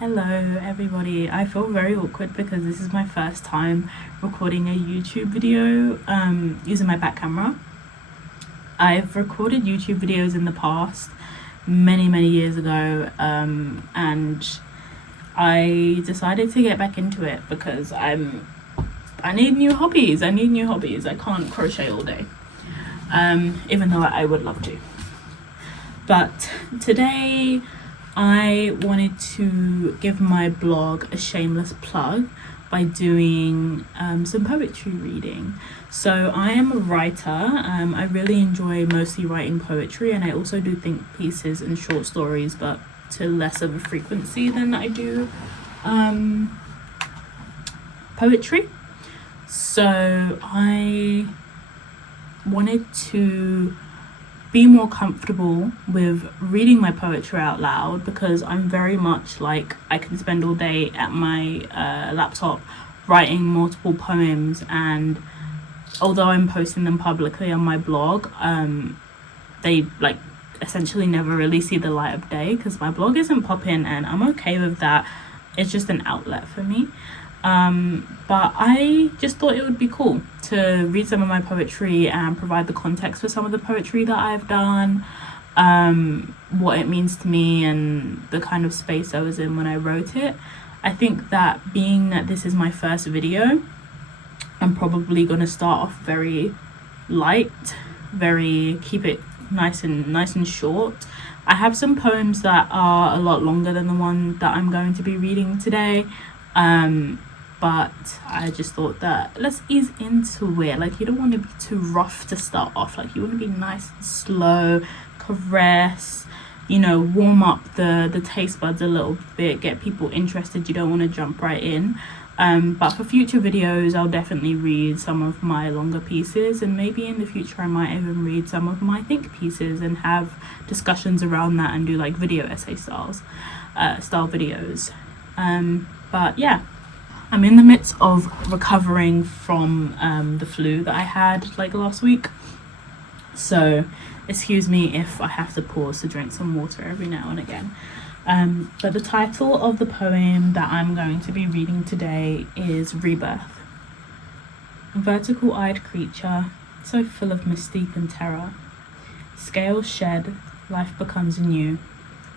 Hello everybody. I feel very awkward because this is my first time recording a YouTube video using my back camera. I've recorded YouTube videos in the past many years ago, and I decided to get back into it because I need new hobbies. I can't crochet all day, even though I would love to. But today I wanted to give my blog a shameless plug by doing some poetry reading. So I am a writer. I really enjoy mostly writing poetry, and I also do think pieces and short stories, but to less of a frequency than I do poetry. So I wanted to be more comfortable with reading my poetry out loud because I'm very much like I can spend all day at my laptop writing multiple poems, and although I'm posting them publicly on my blog, they like essentially never really see the light of day because my blog isn't popping, and I'm okay with that. It's just an outlet for me. But I just thought it would be cool to read some of my poetry and provide the context for some of the poetry that I've done, what it means to me, and the kind of space I was in when I wrote it. I think that being that this is my first video, I'm probably going to start off very light, keep it nice and short. I have some poems that are a lot longer than the one that I'm going to be reading today. But I just thought that let's ease into it. Like, you don't want to be too rough to start off. Like, you want to be nice and slow, caress, warm up the taste buds a little bit, get people interested. You don't want to jump right in. But for future videos, I'll definitely read some of my longer pieces, and maybe in the future I might even read some of my think pieces and have discussions around that and do like video essay style videos. But yeah, I'm in the midst of recovering from the flu that I had like last week, so excuse me if I have to pause to drink some water every now and again. But the title of the poem that I'm going to be reading today is Rebirth. Vertical-eyed creature, so full of mystique and terror. Scales shed, life becomes anew.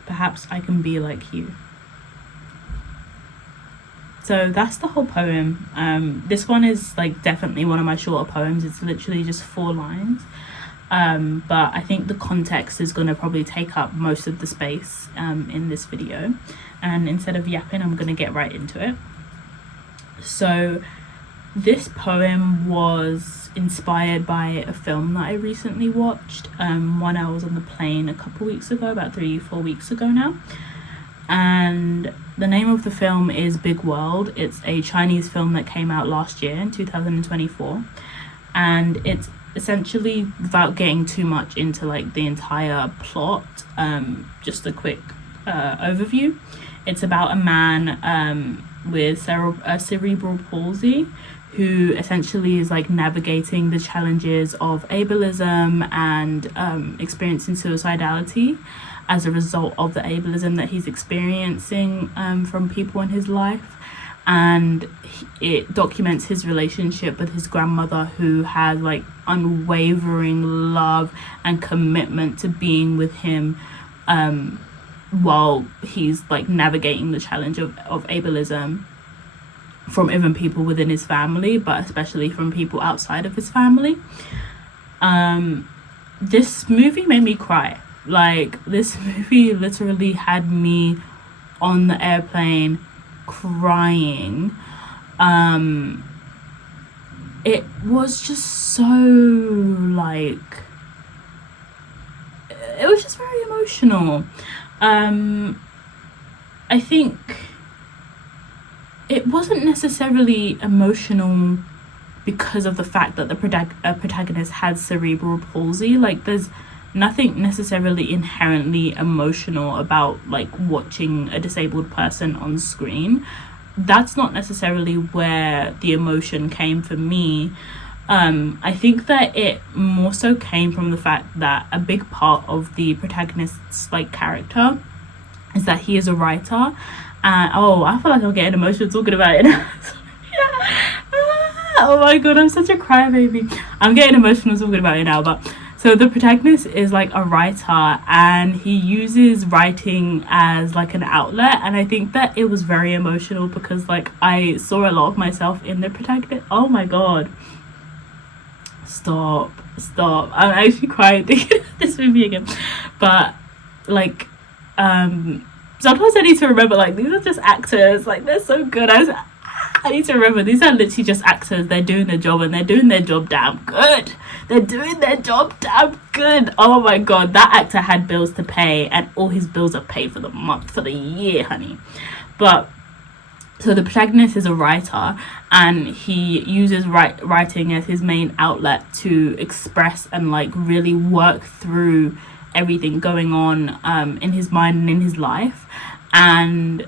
Perhaps I can be like you. So that's the whole poem. This one is like definitely one of my shorter poems. It's literally just 4 lines. But I think the context is going to probably take up most of the space in this video. And instead of yapping, I'm going to get right into it. So this poem was inspired by a film that I recently watched when I was on the plane a couple weeks ago, about 3-4 weeks ago now. And the name of the film is Big World. It's a Chinese film that came out last year in 2024, and it's essentially, without getting too much into like the entire plot, just a quick overview. It's about a man with cerebral palsy who essentially is like navigating the challenges of ableism and experiencing suicidality as a result of the ableism that he's experiencing from people in his life. And it documents his relationship with his grandmother, who has like unwavering love and commitment to being with him while he's like navigating the challenge of ableism from even people within his family, but especially from people outside of his family. This movie made me cry. Like, this movie literally had me on the airplane crying. It was just so like, it was just very emotional. I think it wasn't necessarily emotional because of the fact that the protagonist had cerebral palsy. Like, there's nothing necessarily inherently emotional about like watching a disabled person on screen. That's not necessarily where the emotion came for me. I think that it more so came from the fact that a big part of the protagonist's like character is that he is a writer, And I feel like I'm getting emotional talking about it now. Oh my god, I'm such a crybaby. I'm getting emotional talking about it now. But so the protagonist is like a writer, and he uses writing as like an outlet, and I think that it was very emotional because like I saw a lot of myself in the protagonist. Oh my god, stop, I'm actually crying thinking of this movie again. But like sometimes I need to remember, like, these are just actors, like, they're so good. I need to remember, these are literally just actors. They're doing their job, and they're doing their job damn good. They're doing their job damn good. Oh my god, that actor had bills to pay, and all his bills are paid for the month, for the year, honey. But so the protagonist is a writer, and he uses writing as his main outlet to express and like really work through everything going on in his mind and in his life. And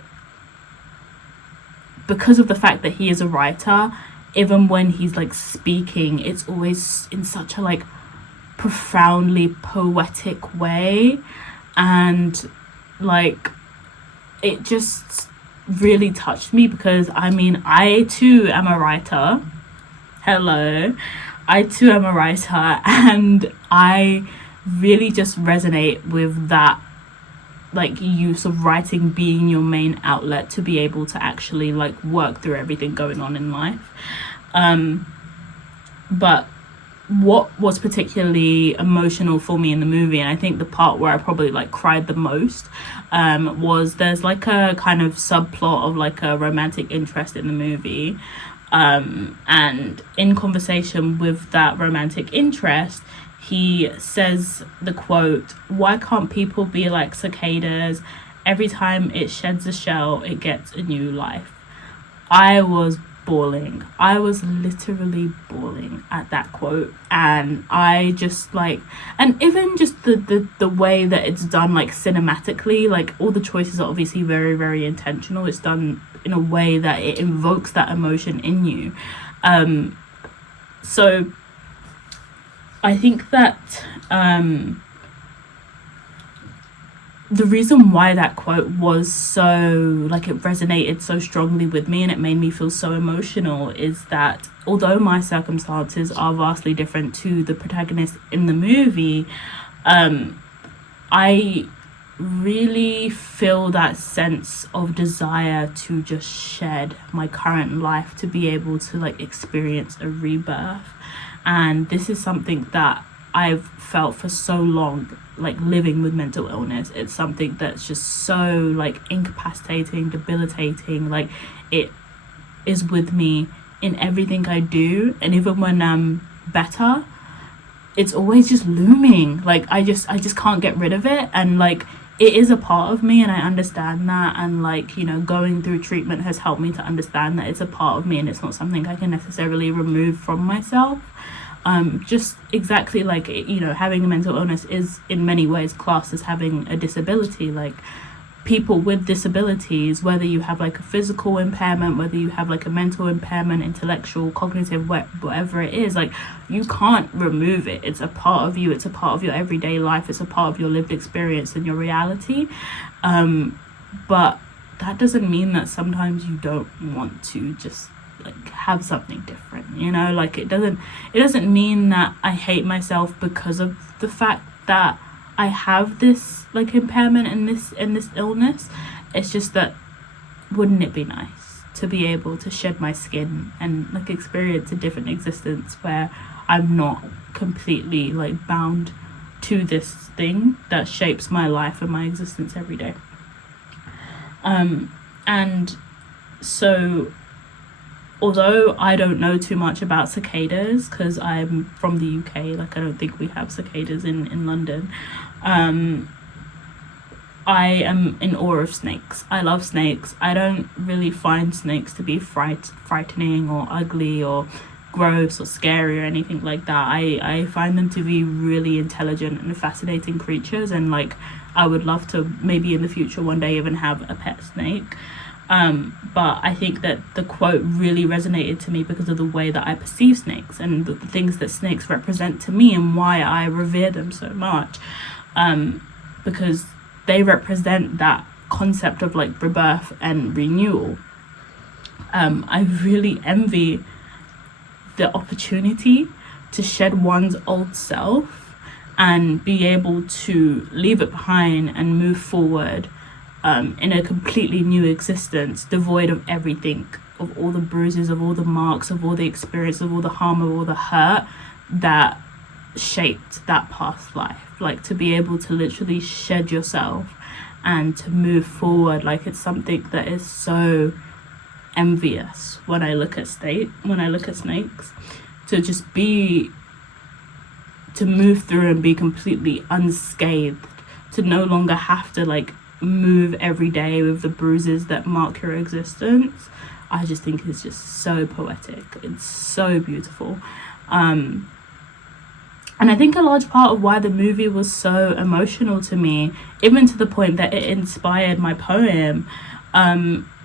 because of the fact that he is a writer, even when he's like speaking, it's always in such a like profoundly poetic way, and like it just really touched me because I mean, I too am a writer. Hello, I too am a writer, and I really just resonate with that like use of writing being your main outlet to be able to actually like work through everything going on in life. But what was particularly emotional for me in the movie, and I think the part where I probably like cried the most, was there's like a kind of subplot of like a romantic interest in the movie, and in conversation with that romantic interest, he says the quote, "Why can't people be like cicadas? Every time it sheds a shell, it gets a new life." I was bawling. I was literally bawling at that quote, and I just like, and even just the way that it's done, like cinematically, like all the choices are obviously very, very intentional. It's done in a way that it invokes that emotion in you. So I think that the reason why that quote was so, like, it resonated so strongly with me and it made me feel so emotional is that although my circumstances are vastly different to the protagonist in the movie, I really feel that sense of desire to just shed my current life to be able to like experience a rebirth. And this is something that I've felt for so long, like living with mental illness. It's something that's just so like incapacitating, debilitating. Like it is with me in everything I do, and even when I'm better, it's always just looming. Like I just can't get rid of it, and like it is a part of me, and I understand that. And like, you know, going through treatment has helped me to understand that it's a part of me and it's not something I can necessarily remove from myself. Just exactly like, you know, having a mental illness is in many ways classed as having a disability. Like people with disabilities, whether you have like a physical impairment, whether you have like a mental impairment, intellectual, cognitive, whatever it is, like you can't remove it. It's a part of you. It's a part of your everyday life. It's a part of your lived experience and your reality. But that doesn't mean that sometimes you don't want to just like have something different, you know. Like it doesn't mean that I hate myself because of the fact that I have this like impairment and this illness. It's just that wouldn't it be nice to be able to shed my skin and like experience a different existence where I'm not completely like bound to this thing that shapes my life and my existence every day. And so although I don't know too much about cicadas because I'm from the UK, like I don't think we have cicadas in London, I am in awe of snakes. I love snakes. I don't really find snakes to be frightening or ugly or gross or scary or anything like that. I find them to be really intelligent and fascinating creatures, and like I would love to maybe in the future one day even have a pet snake. But I think that the quote really resonated to me because of the way that I perceive snakes and the things that snakes represent to me and why I revere them so much. Because they represent that concept of like rebirth and renewal. I really envy the opportunity to shed one's old self and be able to leave it behind and move forward in a completely new existence, devoid of everything, of all the bruises, of all the marks, of all the experience, of all the harm, of all the hurt that shaped that past life. Like, to be able to literally shed yourself and to move forward, like, it's something that is so envious when I look at snakes, to just to move through and be completely unscathed, to no longer have to like move every day with the bruises that mark your existence. I just think it's just so poetic. It's so beautiful. And I think a large part of why the movie was so emotional to me, even to the point that it inspired my poem,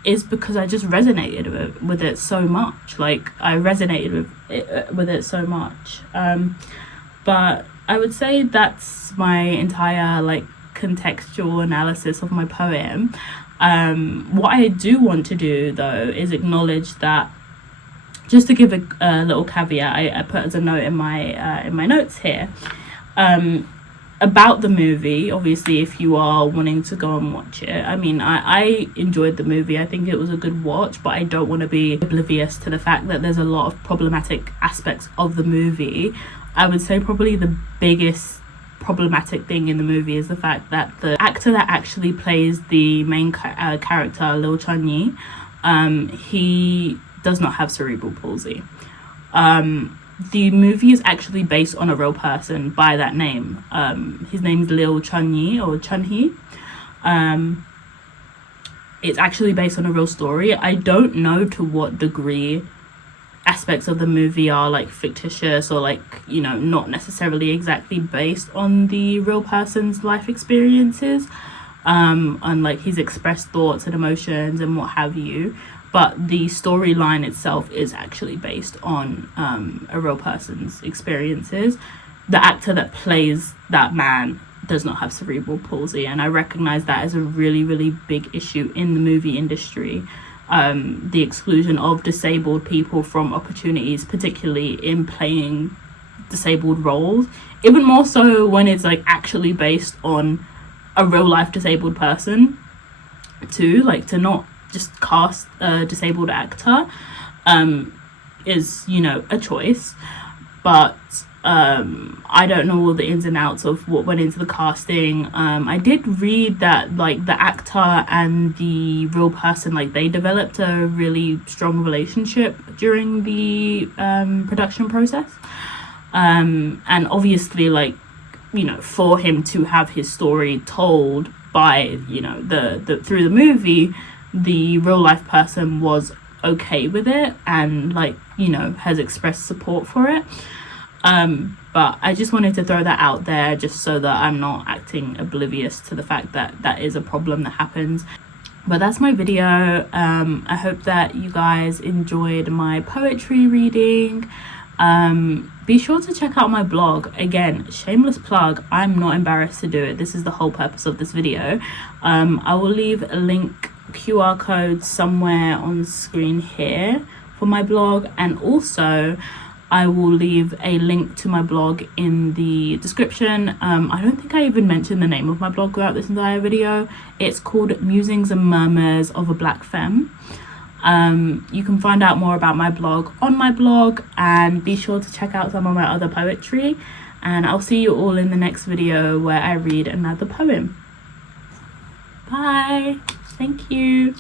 is because I just resonated with it so much. Like, I resonated with it so much. But I would say that's my entire like contextual analysis of my poem. What I do want to do though is acknowledge that, just to give a little caveat, I put as a note in my notes here, about the movie. Obviously, if you are wanting to go and watch it, I mean, I enjoyed the movie. I think it was a good watch, but I don't want to be oblivious to the fact that there's a lot of problematic aspects of the movie. I would say probably the biggest problematic thing in the movie is the fact that the actor that actually plays the main character, Lil Chun-Yi, he does not have cerebral palsy. The movie is actually based on a real person by that name. His name's Lil Chun-Yi or Chun-Hee. It's actually based on a real story. I don't know to what degree aspects of the movie are like fictitious or like, you know, not necessarily exactly based on the real person's life experiences, and like his expressed thoughts and emotions and what have you. But the storyline itself is actually based on a real person's experiences. The actor that plays that man does not have cerebral palsy, and I recognize that as a really, really big issue in the movie industry. The exclusion of disabled people from opportunities, particularly in playing disabled roles, even more so when it's like actually based on a real life disabled person too. Like, to not just cast a disabled actor is, you know, a choice, but I don't know all the ins and outs of what went into the casting. I did read that like the actor and the real person, like, they developed a really strong relationship during the production process, and obviously, like, you know, for him to have his story told by, you know, the through the movie, the real life person was okay with it and, like, you know, has expressed support for it. But I just wanted to throw that out there just so that I'm not acting oblivious to the fact that that is a problem that happens. But that's my video. I hope that you guys enjoyed my poetry reading. Be sure to check out my blog. Again, shameless plug, I'm not embarrassed to do it. This is the whole purpose of this video. I will leave a link, QR code somewhere on the screen here for my blog, and also I will leave a link to my blog in the description. I don't think I even mentioned the name of my blog throughout this entire video. It's called Musings and Murmurs of a Black Femme. You can find out more about my blog on my blog, and be sure to check out some of my other poetry, and I'll see you all in the next video where I read another poem. Bye. Thank you.